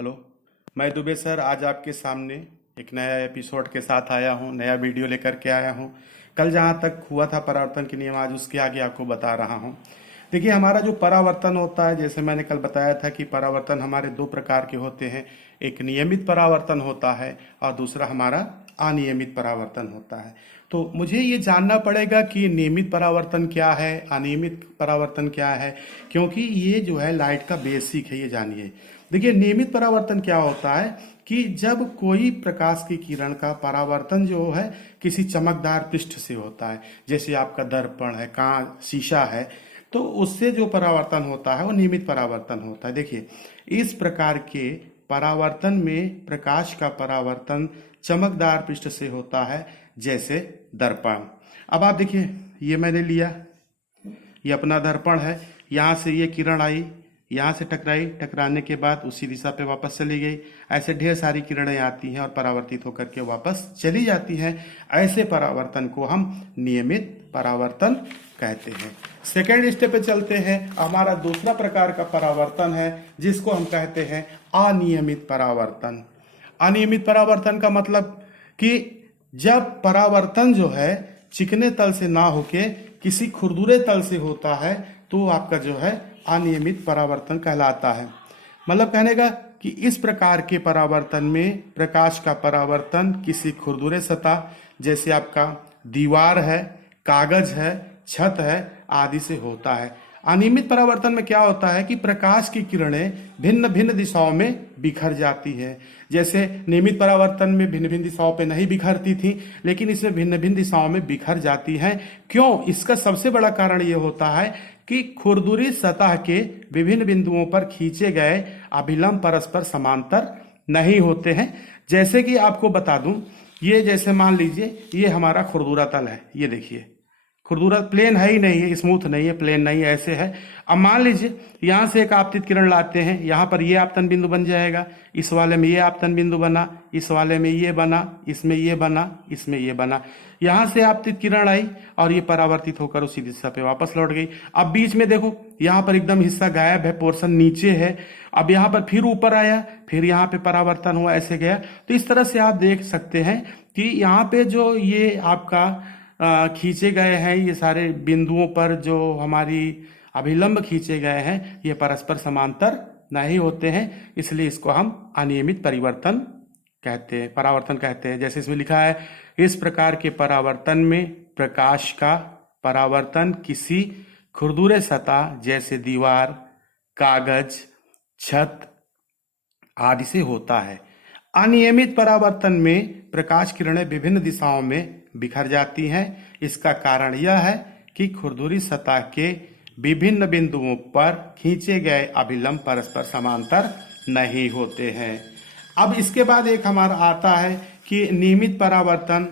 Hello. मैं Dubey sir आज आपके सामने एक नया एपिसोड के साथ आया हूँ, नया वीडियो लेकर के आया हूँ। कल जहाँ तक हुआ था परावर्तन के नियम, आज उसके आगे आपको बता रहा हूँ। देखिए, हमारा जो परावर्तन होता है, जैसे मैंने कल बताया था कि परावर्तन हमारे दो प्रकार के होते हैं। एक नियमित परावर्तन होता है और दूसरा हमारा अनियमित परावर्तन होता है। तो मुझे ये जानना पड़ेगा कि नियमित परावर्तन क्या है, अनियमित परावर्तन क्या है, क्योंकि ये जो है लाइट का बेसिक है, ये जानिए। देखिए, नियमित परावर्तन क्या होता है कि जब कोई प्रकाश की किरण का परावर्तन जो है किसी चमकदार पृष्ठ से होता है, जैसे आपका दर्पण है, कांच, शीशा है, तो उससे जो परावर्तन होता है वो नियमित परावर्तन होता है। देखिए, इस प्रकार के परावर्तन में प्रकाश का परावर्तन चमकदार पृष्ठ से होता है, जैसे दर्पण। अब आप देखिए, ये मैंने लिया, ये अपना दर्पण है। यहाँ से ये किरण आई, यहाँ से टकराई, टकराने के बाद उसी दिशा पे वापस चली गई। ऐसे ढेर सारी किरणें आती हैं और परावर्तित होकर के वापस चली जाती हैं। ऐसे परावर्तन को हम नियमित परावर्तन कहते हैं। सेकेंड स्टेप पे चलते हैं। हमारा दूसरा प्रकार का परावर्तन है जिसको हम कहते हैं अनियमित परावर्तन। अनियमित परावर्तन का मतलब कि जब परावर्तन जो है चिकने तल से ना होके किसी खुरदुरे तल से होता है, तो आपका जो है अनियमित परावर्तन कहलाता है। मतलब कहने का कि इस प्रकार के परावर्तन में प्रकाश का परावर्तन किसी खुरदुरे सतह, जैसे आपका दीवार है, कागज है, छत है, आदि से होता है। अनियमित परावर्तन में क्या होता है कि प्रकाश की किरणें भिन्न भिन्न दिशाओं में बिखर जाती है। जैसे नियमित परावर्तन में भिन्न भिन्न दिशाओं पे नहीं बिखरती थी, लेकिन इसमें भिन्न भिन्न दिशाओं में बिखर जाती हैं। क्यों? इसका सबसे बड़ा कारण ये होता है कि खुरदुरी सतह के विभिन्न बिंदुओं पर खींचे गए अभिलंब परस्पर समांतर नहीं होते हैं। जैसे कि आपको बता दूं, ये जैसे मान लीजिए ये हमारा खुरदुरा तल है, ये देखिए खुरदुरा प्लेन है ही नहीं है, स्मूथ नहीं है, प्लेन नहीं है, ऐसे है। अब मान लीजिए यहां से एक आपतित किरण लाते हैं, यहां पर ये आपतन बिंदु बन जाएगा, इस वाले में ये आपतन बिंदु बना, इस वाले में ये बना, इसमें ये बना, इसमें ये बना। यहां से आपतित किरण आई और ये परावर्तित होकर उसी दिशा पे वापस लौट गई। अब बीच में देखो, यहाँ पर एकदम हिस्सा गायब है, पोर्शन नीचे है। अब यहाँ पर फिर ऊपर आया, फिर यहाँ पे परावर्तन हुआ, ऐसे गया। तो इस तरह से आप देख सकते हैं कि यहाँ पे जो ये आपका खींचे गए हैं, ये सारे बिंदुओं पर जो हमारी अभिलंब खींचे गए हैं, ये परस्पर समांतर नहीं होते हैं, इसलिए इसको हम अनियमित परिवर्तन कहते हैं, परावर्तन कहते हैं। जैसे इसमें लिखा है, इस प्रकार के परावर्तन में प्रकाश का परावर्तन किसी खुरदुरे सतह जैसे दीवार, कागज, छत आदि से होता है। अनियमित परावर्तन में प्रकाश किरणें विभिन्न दिशाओं में बिखर जाती हैं। इसका कारण यह है कि खुरदुरी सतह के विभिन्न बिंदुओं पर खींचे गए अभिलंब परस्पर समांतर नहीं होते हैं। अब इसके बाद एक हमारा आता है कि नियमित परावर्तन,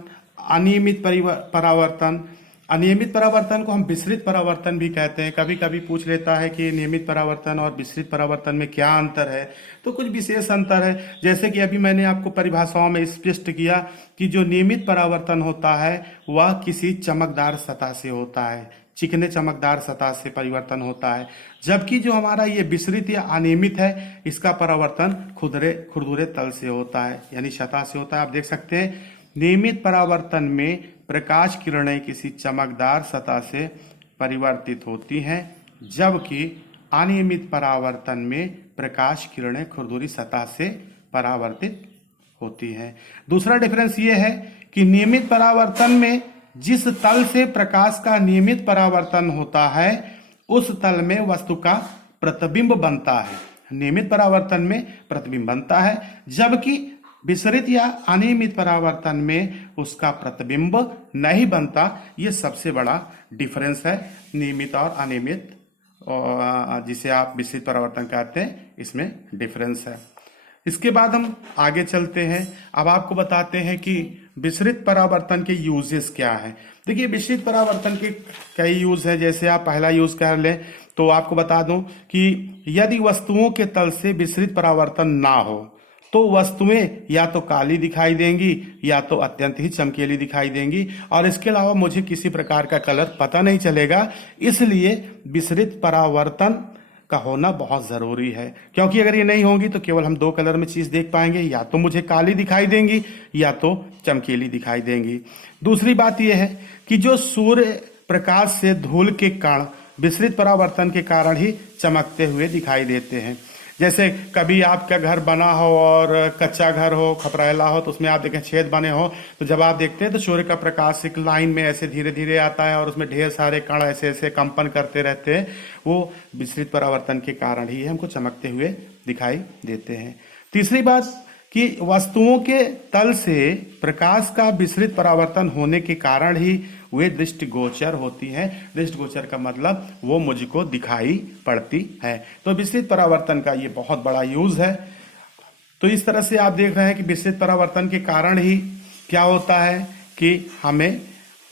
अनियमित परावर्तन। अनियमित परावर्तन को हम विसरित परावर्तन भी कहते हैं। कभी कभी पूछ लेता है कि नियमित परावर्तन और विसरित परावर्तन में क्या अंतर है, तो कुछ विशेष अंतर है। जैसे कि अभी मैंने आपको परिभाषाओं में स्पष्ट किया कि जो नियमित परावर्तन होता है वह किसी चमकदार सतह से होता है, चिकने चमकदार सतह से परिवर्तन होता है। जबकि जो हमारा ये विसरित या अनियमित है, इसका परावर्तन खुरदुरे तल से होता है, यानी सतह से होता है। आप देख सकते हैं, नियमित परावर्तन में प्रकाश किरणें किसी चमकदार सतह से परिवर्तित होती हैं, जबकि अनियमित परावर्तन में प्रकाश किरणें खुरदुरी सतह से परावर्तित होती हैं। दूसरा डिफरेंस ये है कि नियमित परावर्तन में जिस तल से प्रकाश का नियमित परावर्तन होता है, उस तल में वस्तु का प्रतिबिंब बनता है। नियमित परावर्तन में प्रतिबिंब बनता है, जबकि विसरित या अनियमित परावर्तन में उसका प्रतिबिंब नहीं बनता। ये सबसे बड़ा डिफरेंस है नियमित और अनियमित, जिसे आप विसरित परावर्तन कहते हैं, इसमें डिफरेंस है। इसके बाद हम आगे चलते हैं। अब आपको बताते हैं कि विसरित परावर्तन के यूजेस क्या है। देखिए, विसरित परावर्तन के कई यूज है। जैसे आप पहला यूज कर लें तो आपको बता दूं कि यदि वस्तुओं के तल से विसरित परावर्तन ना हो तो वस्तुएं या तो काली दिखाई देंगी या तो अत्यंत ही चमकीली दिखाई देंगी, और इसके अलावा मुझे किसी प्रकार का कलर पता नहीं चलेगा। इसलिए विसरित परावर्तन का होना बहुत जरूरी है, क्योंकि अगर ये नहीं होगी तो केवल हम दो कलर में चीज देख पाएंगे, या तो मुझे काली दिखाई देंगी या तो चमकीली दिखाई देंगी। दूसरी बात यह है कि जो सूर्य प्रकाश से धूल के कण विसरित परावर्तन के कारण ही चमकते हुए दिखाई देते हैं। जैसे कभी आपका घर बना हो और कच्चा घर हो, खपरेला हो, तो उसमें आप देखें छेद बने हो, तो जब आप देखते हैं तो सूर्य का प्रकाश एक लाइन में ऐसे धीरे धीरे आता है और उसमें ढेर सारे कण ऐसे ऐसे कंपन करते रहते हैं। वो विसरित परावर्तन के कारण ही हमको चमकते हुए दिखाई देते हैं। तीसरी बात कि वस्तुओं के तल से प्रकाश का विसरित परावर्तन होने के कारण ही वे दृष्टिगोचर होती हैं। दृष्टिगोचर का मतलब वो मुझको दिखाई पड़ती है। तो विसरित परावर्तन का ये बहुत बड़ा यूज है। तो इस तरह से आप देख रहे हैं कि विसरित परावर्तन के कारण ही क्या होता है कि हमें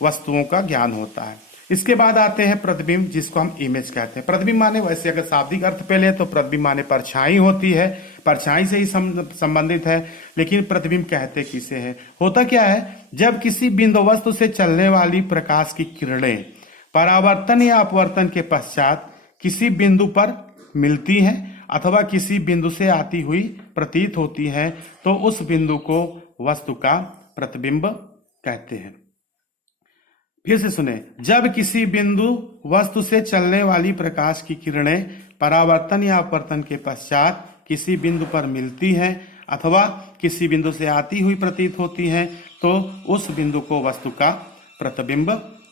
वस्तुओं का ज्ञान होता है। इसके बाद आते हैं प्रतिबिंब, जिसको हम इमेज कहते हैं। प्रतिबिंब माने, वैसे अगर शाब्दिक अर्थ पे ले तो प्रतिबिंब माने परछाई होती है, परछाई से ही संबंधित है। लेकिन प्रतिबिंब कहते किसे हैं? होता क्या है, जब किसी बिंदु वस्तु से चलने वाली प्रकाश की किरणें परावर्तन या अपवर्तन के पश्चात किसी बिंदु पर मिलती हैं अथवा किसी बिंदु से आती हुई प्रतीत होती हैं, तो उस बिंदु को वस्तु का प्रतिबिंब कहते हैं। फिर से सुने, जब किसी बिंदु वस्तु से चलने वाली प्रकाश की किरणें परावर्तन या अपवर्तन के पश्चात किसी बिंदु पर मिलती हैं अथवा किसी बिंदु से आती हुई प्रतीत होती हैं, तो उस बिंदु को वस्तु का प्रतिबिंब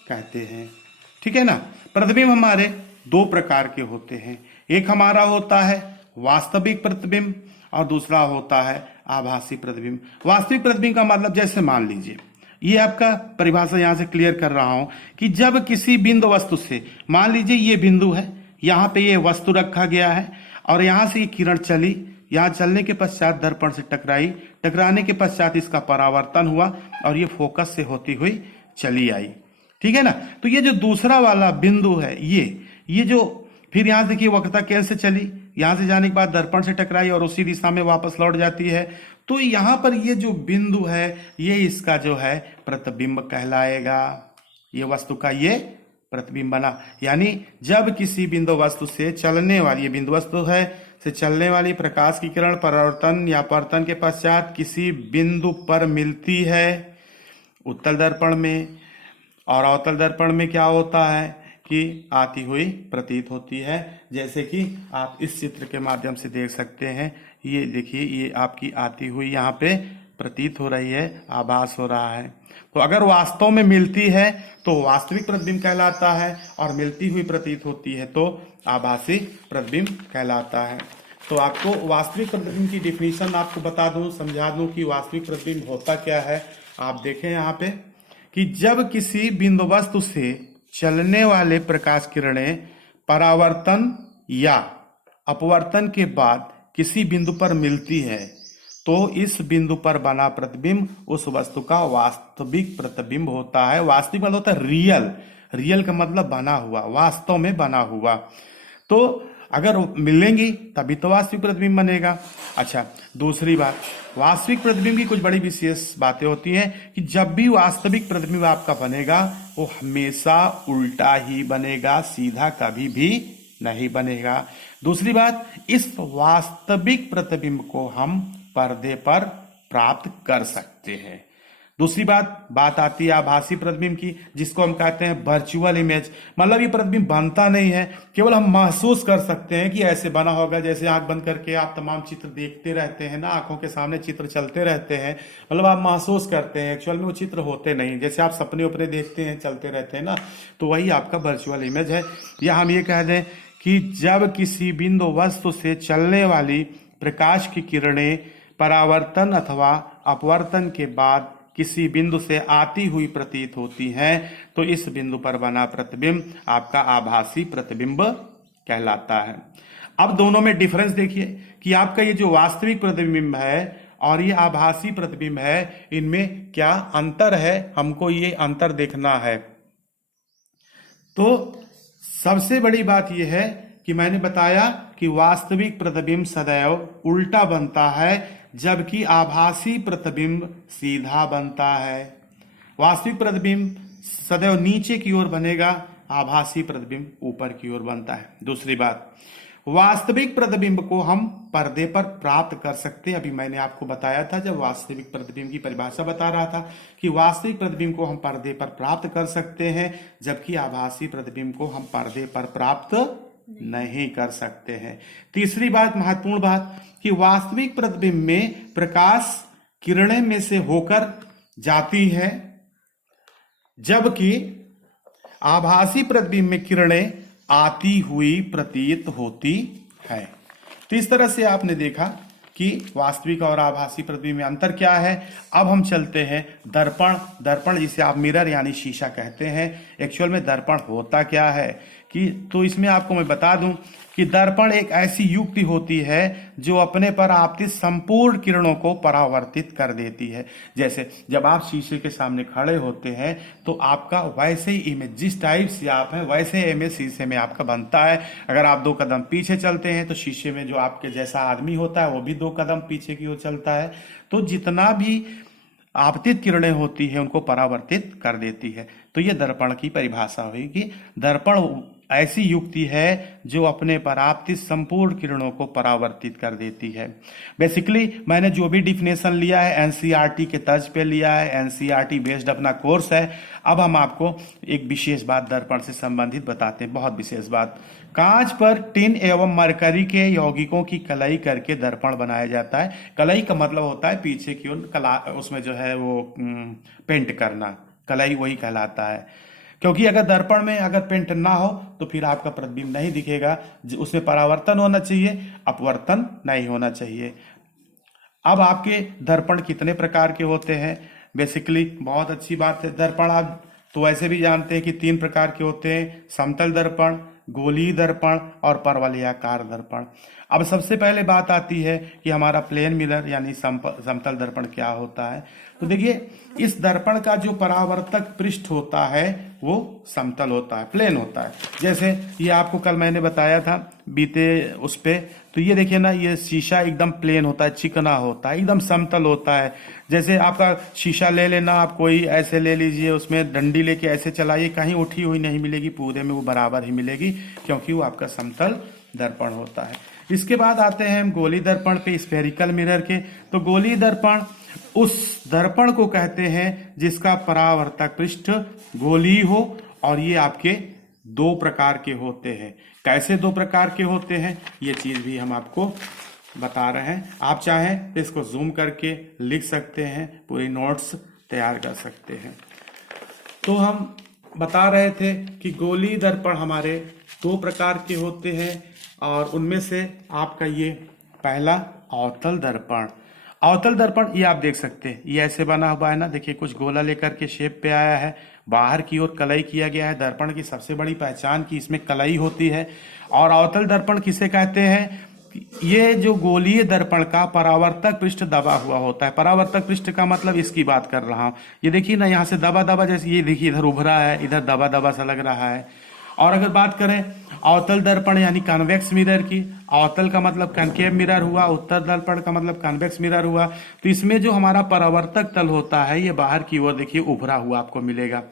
कहते हैं। ठीक है ना। प्रतिबिंब हमारे दो प्रकार के होते हैं। एक हमारा होता है वास्तविक प्रतिबिंब और दूसरा होता है आभासी प्रतिबिंब। वास्तविक प्रतिबिंब का मतलब, जैसे मान लीजिए, ये आपका परिभाषा यहां से क्लियर कर रहा हूं कि जब किसी बिंदु वस्तु से, मान लीजिए ये बिंदु है, यहां पे ये वस्तु रखा गया है और यहां से ये किरण चली, यहां चलने के पश्चात दर्पण से टकराई, टकराने के पश्चात इसका परावर्तन हुआ और ये फोकस से होती हुई चली आई। ठीक है ना। तो ये जो दूसरा वाला बिंदु है, ये जो फिर यहां से देखिए वक्रता केंद्र से चली, यहां से जाने के बाद दर्पण से टकराई और उसी दिशा में वापस लौट जाती है, तो यहां पर ये जो बिंदु है, ये इसका जो है प्रतिबिंब कहलाएगा। ये वस्तु का ये प्रतिबिंब बना। यानी जब किसी बिंदु वस्तु से चलने वाली, ये बिंदु वस्तु है, से चलने वाली प्रकाश की किरण परावर्तन या अपवर्तन के पश्चात किसी बिंदु पर मिलती है उत्तल दर्पण में, और अवतल दर्पण में क्या होता है कि आती हुई प्रतीत होती है। जैसे कि आप इस चित्र के माध्यम से देख सकते हैं, ये देखिए, ये आपकी आती हुई यहाँ पे प्रतीत हो रही है, आभास हो रहा है। तो अगर वास्तव में मिलती है तो वास्तविक प्रतिबिंब कहलाता है, और मिलती हुई प्रतीत होती है तो आभासी प्रतिबिंब कहलाता है। तो आपको वास्तविक प्रतिबिंब की डिफिनीशन आपको बता दूं, समझा दूं कि वास्तविक प्रतिबिंब होता क्या है। आप देखें यहाँ पे कि जब किसी बिंदु वस्तु से चलने वाले प्रकाश किरणें परावर्तन या अपवर्तन के बाद किसी बिंदु पर मिलती है, तो इस बिंदु पर बना प्रतिबिंब उस वस्तु का वास्तविक प्रतिबिंब होता है। वास्तविक मतलब होता है रियल। रियल का मतलब बना हुआ, वास्तव में बना हुआ। तो अगर मिलेंगी तभी तो वास्तविक प्रतिबिंब बनेगा। अच्छा, दूसरी बात, वास्तविक प्रतिबिंब की कुछ बड़ी विशेष बातें होती हैं कि जब भी वास्तविक प्रतिबिंब आपका बनेगा, वो हमेशा उल्टा ही बनेगा, सीधा कभी भी नहीं बनेगा। दूसरी बात, इस वास्तविक प्रतिबिंब को हम पर्दे पर प्राप्त कर सकते हैं। दूसरी बात आती है आभासी प्रतिबिंब की, जिसको हम कहते हैं वर्चुअल इमेज। मतलब ये प्रतिबिंब बनता नहीं है, केवल हम महसूस कर सकते हैं कि ऐसे बना होगा। जैसे आंख बंद करके आप तमाम चित्र देखते रहते हैं ना, आंखों के सामने चित्र चलते रहते हैं, मतलब आप महसूस करते हैं, एक्चुअल में वो चित्र होते नहीं। जैसे आप सपने उपने देखते हैं, चलते रहते हैं ना, तो वही आपका वर्चुअल इमेज है। या हम ये कह दें कि जब किसी बिंदु वस्तु से चलने वाली प्रकाश की किरणें परावर्तन अथवा अपवर्तन के बाद किसी बिंदु से आती हुई प्रतीत होती हैं, तो इस बिंदु पर बना प्रतिबिंब आपका आभासी प्रतिबिंब कहलाता है। अब दोनों में डिफरेंस देखिए कि आपका ये जो वास्तविक प्रतिबिंब है और ये आभासी प्रतिबिंब है, इनमें क्या अंतर है, हमको ये अंतर देखना है। तो सबसे बड़ी बात यह है कि मैंने बताया कि वास्तविक प्रतिबिंब सदैव उल्टा बनता है, जबकि आभासी प्रतिबिंब सीधा बनता है। वास्तविक प्रतिबिंब सदैव नीचे की ओर बनेगा, आभासी प्रतिबिंब ऊपर की ओर बनता है। दूसरी बात, वास्तविक प्रतिबिंब को हम पर्दे पर प्राप्त कर सकते हैं। अभी मैंने आपको बताया था जब वास्तविक प्रतिबिंब की परिभाषा बता रहा था कि वास्तविक प्रतिबिंब को हम पर्दे पर प्राप्त कर सकते हैं, जबकि आभासी प्रतिबिंब को हम पर्दे पर प्राप्त नहीं कर सकते हैं। तीसरी बात, महत्वपूर्ण बात, कि वास्तविक प्रतिबिंब में प्रकाश किरणें में से होकर जाती है, जबकि आभासी प्रतिबिंब में किरणें आती हुई प्रतीत होती है। तो इस तरह से आपने देखा कि वास्तविक और आभासी प्रतिबिंब में अंतर क्या है। अब हम चलते हैं दर्पण। दर्पण जिसे आप मिरर यानी शीशा कहते हैं, एक्चुअल में दर्पण होता क्या है कि, तो इसमें आपको मैं बता दूं कि दर्पण एक ऐसी युक्ति होती है जो अपने पर आपतित संपूर्ण किरणों को परावर्तित कर देती है। जैसे जब आप शीशे के सामने खड़े होते हैं तो आपका वैसे ही इमेज, जिस टाइप से आप हैं वैसे इमेज शीशे में आपका बनता है। अगर आप 2 कदम पीछे चलते हैं तो शीशे में जो आपके जैसा आदमी होता है वो भी 2 कदम पीछे की ओर चलता है। तो जितना भी आपतित किरणें होती है उनको परावर्तित कर देती है। तो ये दर्पण की परिभाषा हुई कि दर्पण ऐसी युक्ति है जो अपने पर आपतित संपूर्ण किरणों को परावर्तित कर देती है। बेसिकली मैंने जो भी डिफिनेशन लिया है एनसीईआरटी के तर्ज पे लिया है, एनसीईआरटी बेस्ड अपना कोर्स है। अब हम आपको एक विशेष बात दर्पण से संबंधित बताते हैं, बहुत विशेष बात। कांच पर टिन एवं मरकरी के यौगिकों की कलई करके दर्पण बनाया जाता है। कलई का मतलब होता है पीछे की ओर कला, उसमें जो है वो पेंट करना, कलई वही कहलाता है। क्योंकि अगर दर्पण में अगर पेंट ना हो तो फिर आपका प्रतिबिंब नहीं दिखेगा, उसमें परावर्तन होना चाहिए, अपवर्तन नहीं होना चाहिए। अब आपके दर्पण कितने प्रकार के होते हैं, बेसिकली बहुत अच्छी बात है। दर्पण आप तो वैसे भी जानते हैं कि 3 प्रकार के होते हैं, समतल दर्पण, गोलीय दर्पण और परवलयाकार दर्पण। अब सबसे पहले बात आती है कि हमारा प्लेन मिरर यानी समतल दर्पण क्या होता है। तो देखिए इस दर्पण का जो परावर्तक पृष्ठ होता है वो समतल होता है, प्लेन होता है। जैसे ये आपको कल मैंने बताया था बीते उस पे, तो ये देखिए ना, ये शीशा एकदम प्लेन होता है, चिकना होता है, एकदम समतल होता है। जैसे आपका शीशा ले लेना, आप कोई ऐसे ले लीजिए, उसमें डंडी लेके ऐसे चलाइए, कहीं उठी हुई नहीं मिलेगी, पूरे में वो बराबर ही मिलेगी, क्योंकि वो आपका समतल दर्पण होता है। इसके बाद आते हैं हम गोलीय दर्पण पे, स्फेरिकल मिरर के। तो गोलीय दर्पण उस दर्पण को कहते हैं जिसका परावर्तक पृष्ठ गोलीय हो, और ये आपके 2 प्रकार के होते हैं। कैसे 2 प्रकार के होते हैं ये चीज भी हम आपको बता रहे हैं। आप चाहें तो इसको जूम करके लिख सकते हैं, पूरी नोट्स तैयार कर सकते हैं। तो हम बता रहे थे कि गोलीय दर्पण हमारे 2 प्रकार के होते हैं, और उनमें से आपका ये पहला अवतल दर्पण। अवतल दर्पण ये आप देख सकते हैं, ये ऐसे बना हुआ है ना, देखिए कुछ गोला लेकर के शेप पे आया है, बाहर की ओर कलई किया गया है। दर्पण की सबसे बड़ी पहचान की इसमें कलई होती है। और अवतल दर्पण किसे कहते हैं, ये जो गोलीय दर्पण का परावर्तक पृष्ठ दबा हुआ होता है। परावर्तक पृष्ठ का मतलब इसकी बात कर रहा हूं, ये देखिए ना, यहाँ से दबा दबा, जैसे ये देखिए इधर उभरा है, इधर दबा दबा सा लग रहा है। और अगर बात करें अवतल दर्पण यानी कन्वेक्स मिरर की, अवतल का मतलब कनकेव मिरर हुआ, उत्तर दर्पण का मतलब कन्वेक्स मिरर हुआ। तो इसमें जो हमारा परावर्तक तल होता है ये बाहर की ओर देखिए उभरा हुआ आपको मिलेगा।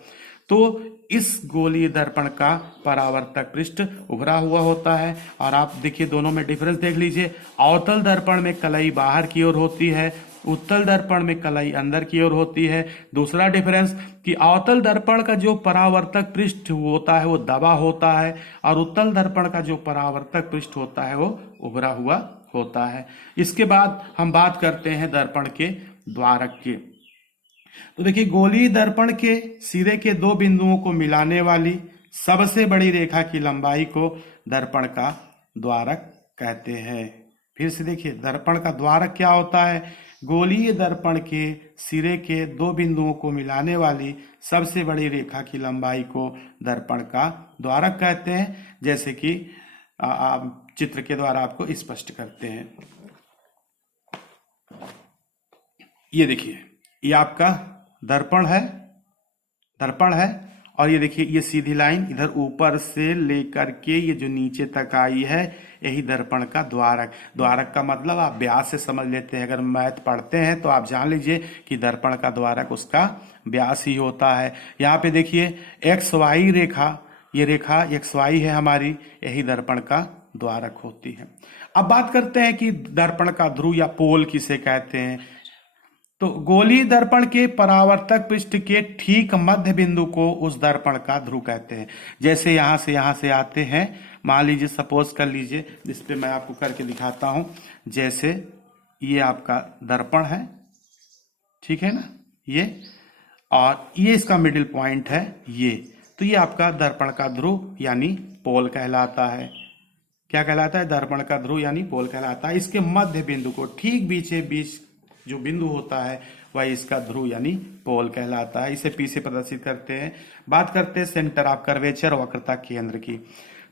तो इस गोलीय दर्पण का परावर्तक पृष्ठ उभरा हुआ होता है। और आप देखिए दोनों में डिफरेंस देख लीजिए, अवतल दर्पण में कलई बाहर की ओर होती है, उत्तल दर्पण में कलई अंदर की ओर होती है। दूसरा डिफरेंस कि अवतल दर्पण का जो परावर्तक पृष्ठ होता है वो दबा होता है, और उत्तल दर्पण का जो परावर्तक पृष्ठ होता है वो उभरा हुआ होता है। इसके बाद हम बात करते हैं दर्पण के द्वारक की। तो देखिए गोलीय दर्पण के सिरे के 2 बिंदुओं को मिलाने वाली सबसे बड़ी रेखा की लंबाई को दर्पण का द्वारक कहते हैं। फिर से देखिए दर्पण का द्वारक क्या होता है, गोलीय दर्पण के सिरे के 2 बिंदुओं को मिलाने वाली सबसे बड़ी रेखा की लंबाई को दर्पण का द्वारक कहते हैं। जैसे कि चित्र के द्वारा आपको स्पष्ट करते हैं। ये देखिए ये आपका दर्पण है, और ये देखिए ये सीधी लाइन इधर ऊपर से लेकर के ये जो नीचे तक आई है, यही दर्पण का द्वारक। द्वारक का मतलब आप व्यास से समझ लेते हैं, अगर मैथ पढ़ते हैं तो आप जान लीजिए कि दर्पण का द्वारक उसका व्यास ही होता है। यहाँ पे देखिए एक्स वाई रेखा, ये रेखा एक्स वाई है हमारी, यही दर्पण का द्वारक होती है। अब बात करते हैं कि दर्पण का ध्रुव या पोल किसे कहते हैं। तो गोलीय दर्पण के परावर्तक पृष्ठ के ठीक मध्य बिंदु को उस दर्पण का ध्रुव कहते हैं। जैसे यहां से आते हैं, मान लीजिए, सपोज कर लीजिए, जिस पे मैं आपको करके दिखाता हूं। जैसे ये आपका दर्पण है, ठीक है ना, ये, और ये इसका मिडिल पॉइंट है ये। तो ये आपका दर्पण का ध्रुव यानी पोल कहलाता है। क्या कहलाता है? दर्पण का ध्रुव यानी पोल कहलाता है। इसके मध्य बिंदु को ठीक बीचे बीच जो बिंदु होता है वह इसका ध्रुव यानी पोल कहलाता है। इसे पी से प्रदर्शित करते हैं। बात करते हैं सेंटर ऑफ कर्वेचर, वक्रता केंद्र की।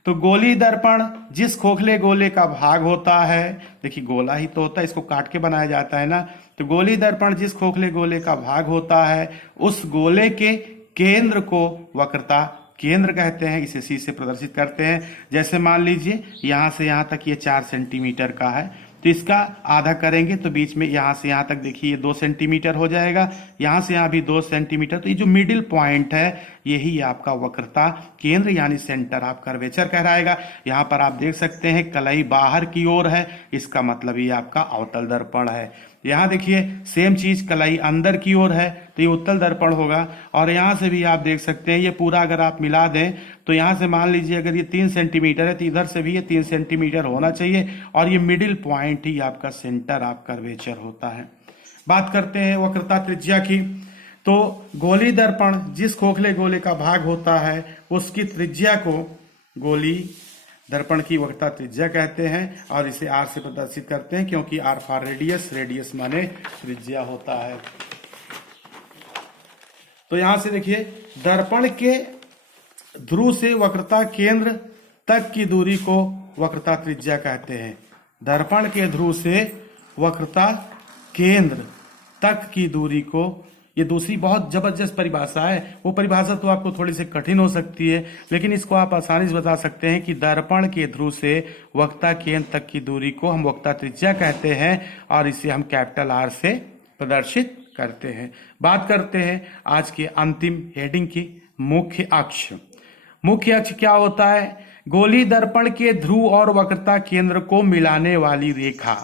तो गोलीय दर्पण जिस खोखले गोले का भाग होता है, देखिए गोला ही तो होता है, इसको काट के बनाया जाता है ना। तो गोलीय दर्पण जिस खोखले गोले का भाग होता है उस गोले के केंद्र को वक्रता केंद्र कहते हैं। इसे सी से प्रदर्शित करते हैं। जैसे मान लीजिए यहां से यहां तक ये 4 सेंटीमीटर का है, तो इसका आधा करेंगे तो बीच में यहां से यहां तक देखिए ये 2 सेंटीमीटर हो जाएगा, यहां से यहां भी 2 सेंटीमीटर। तो ये जो मिडिल पॉइंट है यही आपका वक्रता केंद्र यानी सेंटर ऑफ कर्वेचर कहलाएगा। यहां पर आप देख सकते हैं कलाई बाहर की ओर है, इसका मतलब ये आपका अवतल दर्पण है। यहां देखिए सेम चीज कलाई अंदर की ओर है तो ये उत्तल दर्पण होगा। और यहां से भी आप देख सकते हैं ये पूरा अगर आप मिला दें तो यहां से मान लीजिए अगर ये 3 सेंटीमीटर है तो इधर से भी ये 3 सेंटीमीटर होना चाहिए, और ये मिडिल पॉइंट ही आपका सेंटर ऑफ कर्वेचर होता है। बात करते हैं वक्रता त्रिज्या की। तो गोलीय दर्पण जिस खोखले गोले का भाग होता है उसकी त्रिज्या को गोलीय दर्पण की वक्रता त्रिज्या कहते हैं, और इसे आर से प्रदर्शित करते हैं क्योंकि आर फॉर रेडियस, रेडियस माने त्रिज्या होता है। तो यहां से देखिए दर्पण के ध्रुव से वक्रता केंद्र तक की दूरी को वक्रता त्रिज्या कहते हैं। दर्पण के ध्रुव से वक्रता केंद्र तक की दूरी को, ये दूसरी बहुत जबरदस्त परिभाषा है। वो परिभाषा तो आपको थोड़ी सी कठिन हो सकती है, लेकिन इसको आप आसानी से बता सकते हैं कि दर्पण के ध्रुव से वक्रता केंद्र तक की दूरी को हम वक्रता त्रिज्या कहते हैं, और इसे हम कैपिटल आर से प्रदर्शित करते हैं। बात करते हैं आज के अंतिम हेडिंग की, मुख्य अक्ष। मुख्य अक्ष क्या होता है? गोलीय दर्पण के ध्रुव और वक्रता केंद्र को मिलाने वाली रेखा।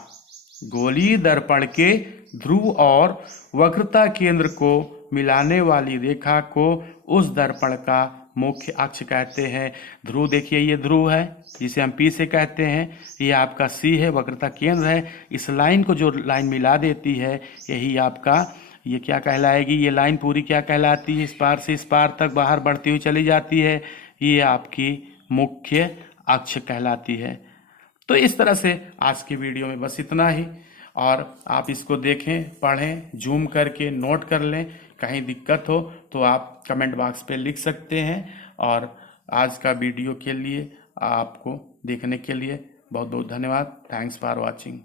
गोलीय दर्पण के ध्रुव और वक्रता केंद्र को मिलाने वाली रेखा को उस दर्पण का मुख्य अक्ष कहते हैं। ध्रुव देखिए ये ध्रुव है जिसे हम पी से कहते हैं, ये आपका सी है, वक्रता केंद्र है। इस लाइन को जो लाइन मिला देती है यही आपका, ये क्या कहलाएगी? ये लाइन पूरी क्या कहलाती है? इस पार से इस पार तक बाहर बढ़ती हुई चली जाती है, ये आपकी मुख्य अक्ष कहलाती है। तो इस तरह से आज के वीडियो में बस इतना ही, और आप इसको देखें, पढ़ें, जूम करके नोट कर लें। कहीं दिक्कत हो तो आप कमेंट बॉक्स पे लिख सकते हैं। और आज का वीडियो के लिए आपको देखने के लिए बहुत बहुत धन्यवाद। Thanks for watching.